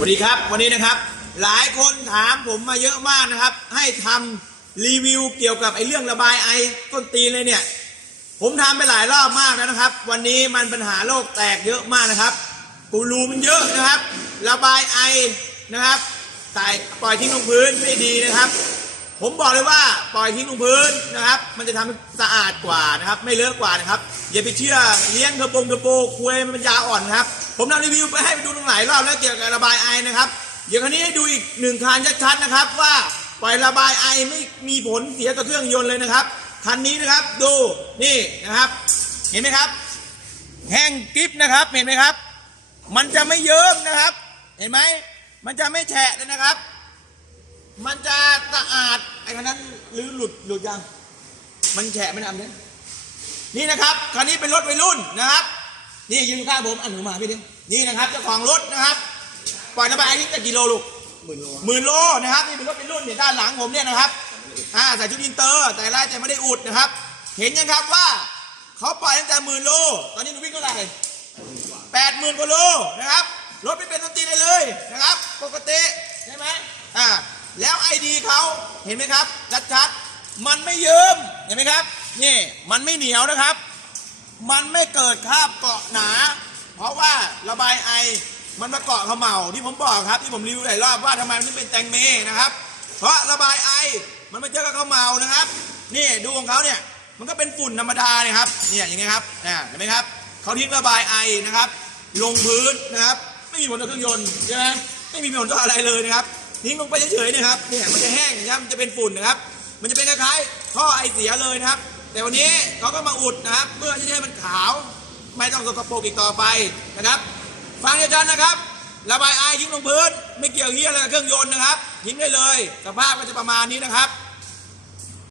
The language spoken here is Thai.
สวัสดีครับวันนี้นะครับ หลายคนถามผมมาเยอะมากนะครับ ให้ทำรีวิวเกี่ยวกับไอ้เรื่องระบายไอต้นตีนเลยเนี่ย ผมทำไปหลายรอบมากแล้วนะครับ วันนี้มันปัญหาโรคแตกเยอะมากนะครับกูรูมันเยอะนะครับ ระบายไอนะครับใส่ปล่อยทิ้งลงพื้นไม่ดีนะครับ ผมบอกเลยว่าปล่อยทิ้งลงพื้นนะครับ มันจะทำให้สะอาดกว่านะครับ ไม่เลอะกว่านะครับอย่าไปเชื่อเลี้ยงกระโปรงกระโปรงคุยมันยาอ่อนนครับ ผมทำรีวิวไปให้ไปดูตั้งหลายรอบแล้วเกี่ยวกับระบายไอนะครับ เดี๋ยวคราวนี้ให้ดูอีกหนึ่งคันชัดๆนะครับ ว่าปล่อยระบายไอไม่มีผลเสียกับเครื่องยนต์เลยนะครับคันนี้นะครับดูนี่นะครับ เห็นไหมครับ แห้งกริฟนะครับเห็นไหมครับ มันจะไม่เยิ้มนะครับ เห็นไหมมันจะไม่แฉะเลยนะครับ มันจะสะอาดไอ้คันนั้นหรือหลุดหลุดยังมันแฉะไม่ทำเนี่ยนี่นะครับคันนี้เป็นรถวัยรุ่นนะครับ นี่ยืนข้างผมอันหนูมาพี่ดินี่นะครับเจ้าของรถนะครับ ปล่อยระบายนี่จะกี่โลลูกหมื่นโลหมื่นโลนะครับนี่เป็นรถวัยรุ่นเนี่ยด้านหลังผมเนี่ยนะครับอ่าใส่ชุดอินเตอร์ แต่ไล่แต่ไม่ได้อุดนะครับ เห็นยังครับว่าเขาปล่อยตั้งแต่หมื่นโล ตอนนี้หนูวิ่งเท่าไหร่แปดหมื่นกว่าโลนะครับ รถไม่เป็นดนตรีเลยเลยนะครับ ปกติใช่ไหมอ่าแล้วไอดีเขาเห็นไหมครับชัดๆมันไม่เยิ้มเห็นไหมครับนี่มันไม่เหนียวนะครับ มันไม่เกิดคราบเกาะหนา เพราะว่าระบายไอมันมาเกาะเขม่าที่ผมบอกครับ ที่ผมรีวิวหลายรอบว่าทำไมมันถึงเป็นแตงเมนะครับ เพราะระบายไอมันมาเจอกับเขม่านะครับ นี่ดูของเขาเนี่ยมันก็เป็นฝุ่นธรรมดาเนี่ยครับเนี่ยอย่างเงี้ยครับอ่าเห็นไหมครับเขาทิ้งระบายไอนะครับ ลงพื้นนะครับ ไม่มีผลต่อเครื่องยนต์ใช่ไหมไม่มีผลต่ออะไรเลยนะครับทิ้งลงไปเฉยๆนะครับเนี่ยมันจะแห้งนะครับมันจะเป็นฝุ่นนะครับ มันจะเป็นคล้ายๆท่อไอเสียเลยนะครับ แต่วันนี้เขาก็มาอุดนะครับเพื่อที่จะให้มันขาวไม่ต้องสกปรกอีกต่อไปนะครับ ฟังอาจารย์นะครับ ระบายไอทิ้งลงพื้นไม่เกี่ยวเฮียอะไรกับเครื่องยนต์นะครับทิ้งได้เลยสภาพก็จะประมาณนี้นะครับ